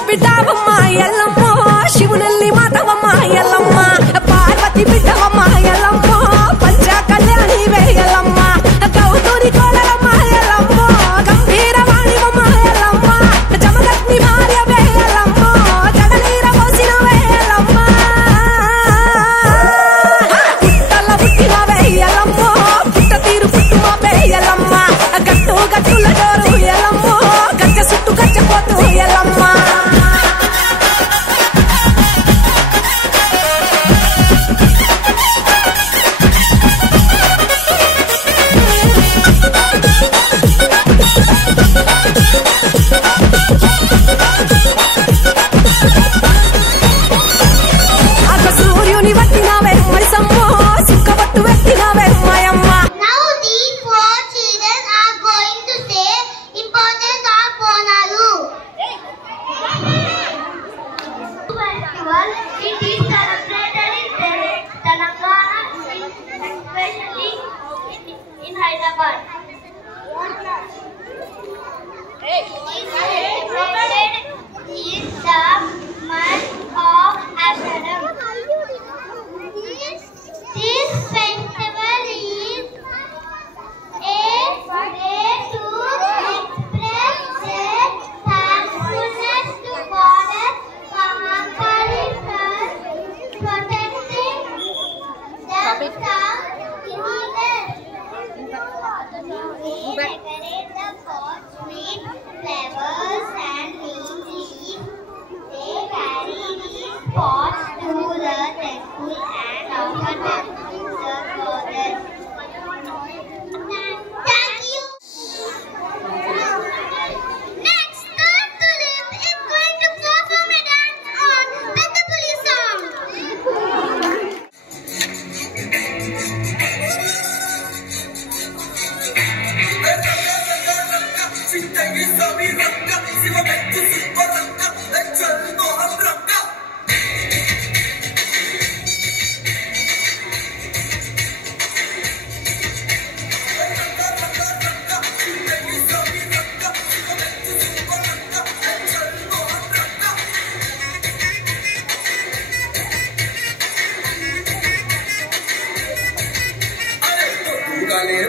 శివుని బిడ్డవమ్మ ఎల్లమ్మ శివునెల్లి మాతవమ్మ ఎల్లమ్మ పార్వతి బిడ్డవమ్మ ఎల్లమ్మ పంచ కళ్యాణి వేయల్లమ్మ గౌతూరి కోడలమ్మ ఎల్లమ్మ గంభీర వాణివమ్మ ఎల్లమ్మ జమదగ్ని భార్య వేయల్లమ్మ జడలీర పోసిన వేయల్లమ్మ పుట్టల పుట్టిన వేయల్లమ్మ పుట్ట తీరు పుట్టుమ వేయల్లమ్మ గట్టు గట్టుల డోరు ఎల్లమ్మ గచ్చ సుట్టు గచ్చపోతూ ఎల్లమ్మ సూర్యుని పట్టినవే మైసమ్మ సుక్కబట్టు పెట్టినవే మాయమ్మ. Now these four children are going to say importance of Bonalu. Festival it is celebrated in Telangana, especially in Hyderabad. It is celebrated in the month of Ashadam. This festival is a way to express their thankfulness to Goddess Mahakali for protecting them from illness. They decorate the pots with flowers and leaves. They carry these pots to the temple and offer them to the goddess. Thank you. Next, Tulip is going to perform a dance on Peddapulli song.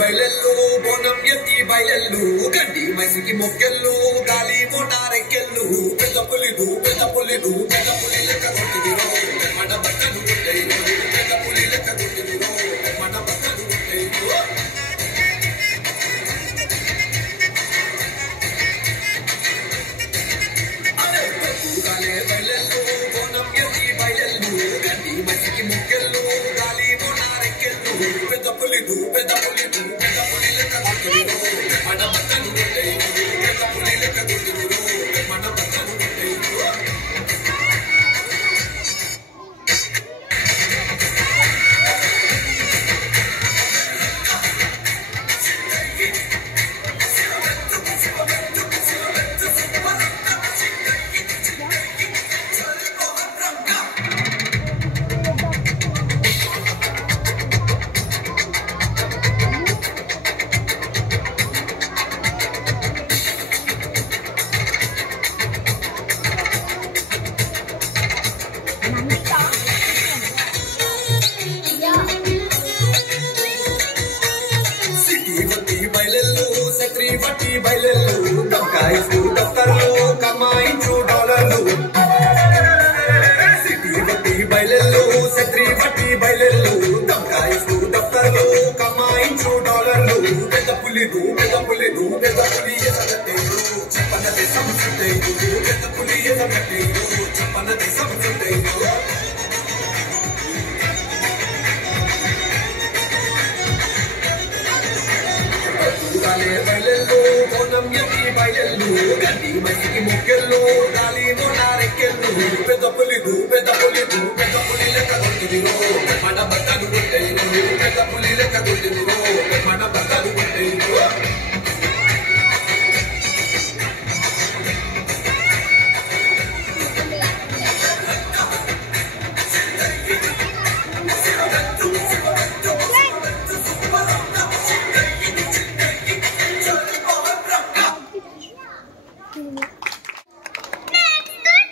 బయలెల్లు బోనం ఎత్తి బయలెల్లు గండి మైసికి మొక్కెళ్ళు గాలి మోటారెక్కెళ్ళు పెద్ద పులిదు పెద్ద పులిదు పెద్ద పులి లెక్క కొట్టిదిరో మన బట్టలు కొట్టేరు పెద్ద పులి లెక్క కొట్టిదిరో మన బట్టలు కొట్టేరు అరే తూగాలే బయలెల్లు బోనం ఎత్తి బయలెల్లు గండి మైసికి మొక్కెళ్ళు గాలి మోటారెక్కెళ్ళు పెద్ద పులిదు పెద్ద పులిదు పెద్ద పులి లెక్క కొట్టిదిరో మన బట్టలు కొట్టేరు పెద్ద పులి లెక్క కొట్టిదిరో మన బట్టలు కొట్టేరు బయలెల్లు దొంకాయిస్తూ దఫ్తర్లు కమాయించు డాలర్లు సిటీ బట్టి బయలెల్లు సత్రి బట్టి బయలెల్లు దొంకాయిస్తూ దఫ్తర్లు కమాయించు డాలర్లు పెద్ద పులిదు పెద్ద పులిదు పెద్ద పులి ఎసగట్టేరు చెప్పనది సంసుండేరు పెద్ద పులి ఎసగట్టేరు చెప్పనది సంసుండేరు బయలెల్లు బోనం ఎత్తి బయలెల్లు గండి మైసికి మొక్కెళ్ళు గాలి మోటారెక్కెళ్ళు పెద్ద పులిదు పెద్ద పులిదు పెద్ద పులి లెక్క కొట్టిదిరో మన బట్టలు కొట్టేరు పెద్ద పులి లెక్క కొట్టిదిరో మన బట్టలు కొట్టేరు Next,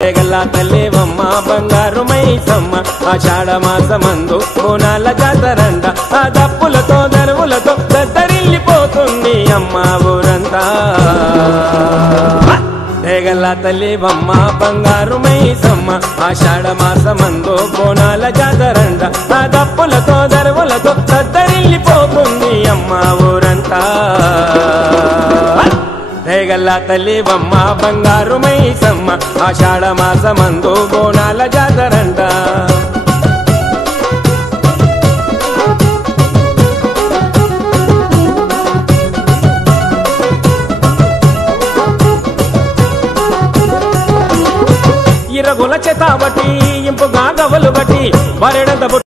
గల్లా తల్లివమ్మ బంగారు మైసమ్మ ఆషాఢ మాసమందు బోనాల జాతరంట ఆ దప్పులతో దరువులతో దద్దరిల్లిపోతుంది అమ్మ ఊరంతా గల్లా తల్లివమ్మ బంగారు మైసమ్మ ఆషాఢ మాసమందు బోనాల జాతరంట ఆ దప్పులతో దరువులతో దద్దరిల్లిపోతుంది అమ్మ ఊరంతా గల్లా తల్లివమ్మ బంగారు మైసమ్మ ఆషాఢ మాసమందు బోనాల జాతరంట ఇరగుల చేత బట్టి ఇంపుగా గవలు బట్టి వరెడంత